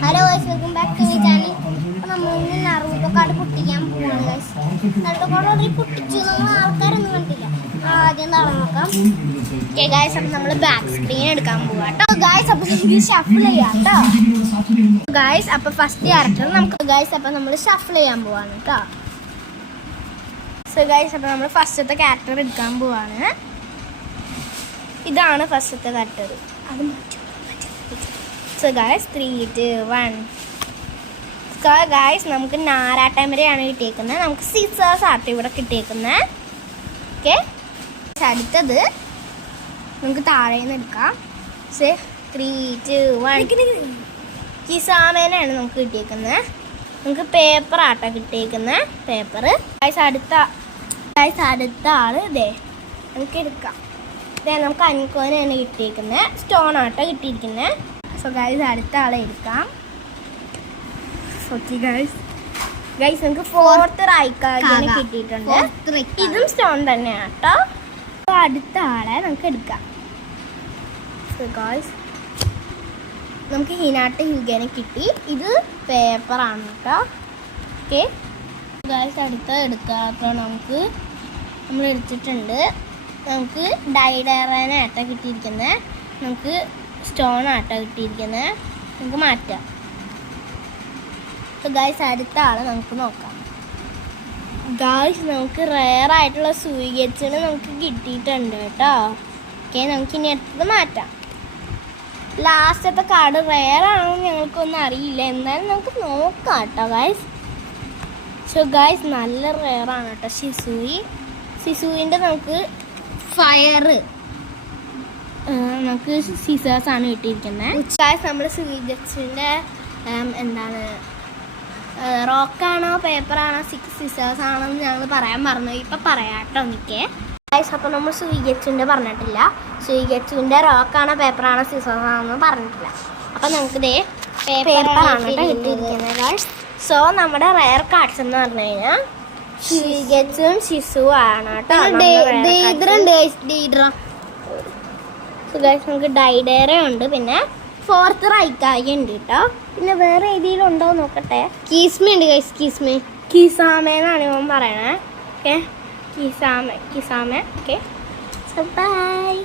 Hello guys, welcome back to my channel. അപ്പോൾ നമ്മൾ ഇന്ന് നറുട്ടോ കാർഡ് പൊട്ടിക്കാൻ പോവാണ് ഗൈസ്. നറുട്ടോ കാർഡ് ഓൾറെഡി പൊട്ടിച്ചു, നമ്മൾ ആൾക്കാരൊന്നും കണ്ടില്ല. ആദ്യം നടന്നു നോക്കാം. ഓക്കെ ഗൈസ്, അപ്പോൾ നമ്മൾ ബാക്ക് സ്ക്രീൻ എടുക്കാൻ പോവാം കേട്ടോ ഗൈസ്. അപ്പോൾ നമുക്ക് ഷഫിൾ ചെയ്യാം കേട്ടോ ഗൈസ്. അപ്പോൾ ഫസ്റ്റ് ക്യാരക്ടർ നമുക്ക് ഗൈസ്, അപ്പോൾ നമ്മൾ ഷഫിൾ ചെയ്യാൻ പോവാണ് കേട്ടോ. സോ ഗൈസ്, അപ്പോൾ നമ്മൾ ഫസ്റ്റത്തെ ക്യാരക്ടർ എടുക്കാൻ പോവാണ്. ഇതാണ് ഫസ്റ്റത്തെ ക്യാരക്ടർ. അത് മാറ്റും. So guys 3, 2, 1. സോ ഗൈസ്, നമുക്ക് നാരാട്ടമരയാണ് കിട്ടിയേക്കുന്നത്. നമുക്ക് സീസേഴ്സ് ആട്ടോ ഇവിടെ കിട്ടിയേക്കുന്നത്. ഓക്കെ, അടുത്തത് നമുക്ക് താഴെ നിന്ന് എടുക്കാം. സേ 3, 2, 1. കിസാമേനാണ് നമുക്ക് കിട്ടിയേക്കുന്നത്. നമുക്ക് പേപ്പർ ആട്ടോ കിട്ടിയേക്കുന്നത്. Paper guys. അടുത്ത ആൾ ഇതേ നമുക്ക് എടുക്കാം. ഇതേ നമുക്ക് അനിക്കോനാണ് കിട്ടിയേക്കുന്നത്. സ്റ്റോൺ ആട്ടോ കിട്ടിയിരിക്കുന്നത്. സോ ഗൈസ്, അടുത്ത ആളെ എടുക്കാം. ഓക്കെ ഗൈസ്, നമുക്ക് ഫോർത്ത് റൈക്കാർഡിനെ കിട്ടിയിട്ടുണ്ട്. ഇതും സ്റ്റോൺ തന്നെയാണ് കേട്ടോ. അപ്പോൾ അടുത്ത ആളെ നമുക്ക് എടുക്കാം. സോ ഗൈസ്, നമുക്ക് ഹിനാട്ട് ഹ്യൂഗനെ കിട്ടി. ഇത് പേപ്പറാണ് കേട്ടോ. ഓക്കെ ഗൈസ്, അടുത്ത എടുക്കാത്ത നമ്മൾ എടുത്തിട്ടുണ്ട്. നമുക്ക് ഡൈഡറാനായിട്ടാണ് കിട്ടിയിരിക്കുന്നത്. നമുക്ക് സ്റ്റോൺ ആട്ടോ കിട്ടിയിരിക്കുന്നത്. നമുക്ക് മാറ്റാം. ഗായ്സ്, അടുത്ത ആൾ നമുക്ക് നോക്കാം. ഗായ്സ്, നമുക്ക് റെയർ ആയിട്ടുള്ള സൂയിഗച്ചിന് നമുക്ക് കിട്ടിയിട്ടുണ്ട് കേട്ടോ. ഓക്കെ, നമുക്ക് ഇനി അടുത്തത് മാറ്റാം. ലാസ്റ്റത്തെ കാർഡ് റെയർ ആണെന്ന് ഞങ്ങൾക്കൊന്നും അറിയില്ല, എന്നാലും നമുക്ക് നോക്കാം കേട്ടോ ഗായ്സ്. സോ ഗായ്സ്, നല്ല റെയർ ആണ് കേട്ടോ സിസൂയിൻ്റെ നമുക്ക് ഫയർ നമുക്ക് സീസേഴ്സാണ് കിട്ടിയിരിക്കുന്നത്. ഗായ്സ്, നമ്മൾ സൂയിഗച്ചിൻ്റെ എന്താണ് റോക്കാണോ പേപ്പറാണോ സീസേഴ്സ് ആണോ എന്ന് ഞങ്ങൾ പറയാൻ പറഞ്ഞു. ഇപ്പം പറയാം കേട്ടോ എനിക്ക് ഗായ്സ്. അപ്പോൾ നമ്മൾ സൂയിഗച്ചിൻ്റെ പറഞ്ഞിട്ടില്ല. സൂയിഗച്ചിൻ്റെ റോക്കാണോ പേപ്പറാണോ സീസേഴ്സ് ആണോ പറഞ്ഞിട്ടില്ല. അപ്പം നമുക്ക് ഇതേ പേപ്പറാണ് കേട്ടോ കിട്ടിയിരിക്കുന്നത് ഗായ്സ്. സോ നമ്മുടെ റെയർ കാർഡ്സ് എന്ന് പറഞ്ഞു കഴിഞ്ഞാൽ സൂയിഗച്ചും സിസുവും ആണ് കേട്ടോ. ഗൈസ്, നമുക്ക് ഡൈഡേറ ഉണ്ട്, പിന്നെ ഫോർത്ത് റൈക്കായി ഉണ്ട് കേട്ടോ. പിന്നെ വേറെ ഏതെങ്കിലും ഉണ്ടോ നോക്കട്ടെ. കീസ്മി ഉണ്ട് ഗൈസ്. കിസാമേന്നാണ് ഇവൻ പറയണേ. ഓക്കെ, കിസാമേ. Okay, by.